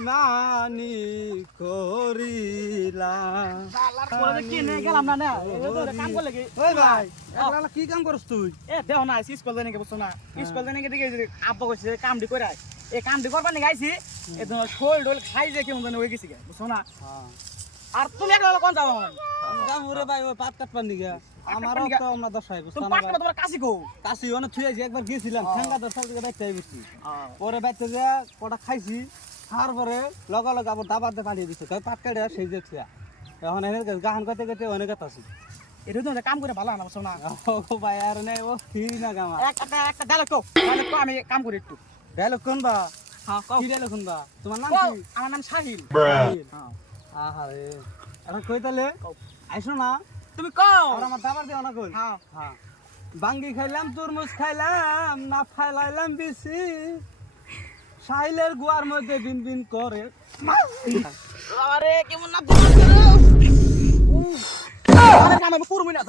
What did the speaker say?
বেইমানি করিলাম গেলাম না না কাম করলে কি ওই ভাই একলা কি কাম করছ তুই এ দেও না স্কুল জানি বুঝছো না স্কুল জানি দিকে আব্বা কইছে কামটি করে এই কামটি করবার নিয়ে গাইছি এ তোমার শোল ডোল খাই যে কেমন জানি হয়ে গেছি বুঝছো না আর তুমি একলা কোন যাও আমি যাম ওরে ভাই ওই পাত কাটবার নিগা আমারও তো আমরা দশাই বুঝছ তুমি না পাট কাটা তোমার কাছে কো কাশি ওনে থুইছি একবার গেছিলাম ঠেঙ্গা দশার দিকে বাইতে বুঝছি পরে বাইতে যে কটা খাইছি খাওয়ার পরে লগা লগা আবার দাবাতে পাঠিয়ে দিছে কই পাট কাটে সেই যে থিয়া এখন এনে গাহান করতে করতে অনেক কথা আছে এটা তো কাম করে ভালো না বুঝছো না ও ভাই আর নাই ও ফিরি না গামা একটা ডায়লগ তো আমি কাম করি একটু ডায়লগ কোন বা হ্যাঁ কও কি ডায়লগ কোন বা তোমার নাম কও, কি আমার নাম সাহিল হ্যাঁ আহারে এখন কই তালে আইসো না তুমি কও আর আমার দাবার দিও না কই হ্যাঁ হ্যাঁ বাঙ্গি খাইলাম তরমুজ খাইলাম না ফাইলাইলাম বেশি সাইলের গুয়ার মধ্যে বিন বিন করে আরে কেমন না আরে কাম আমি করবই না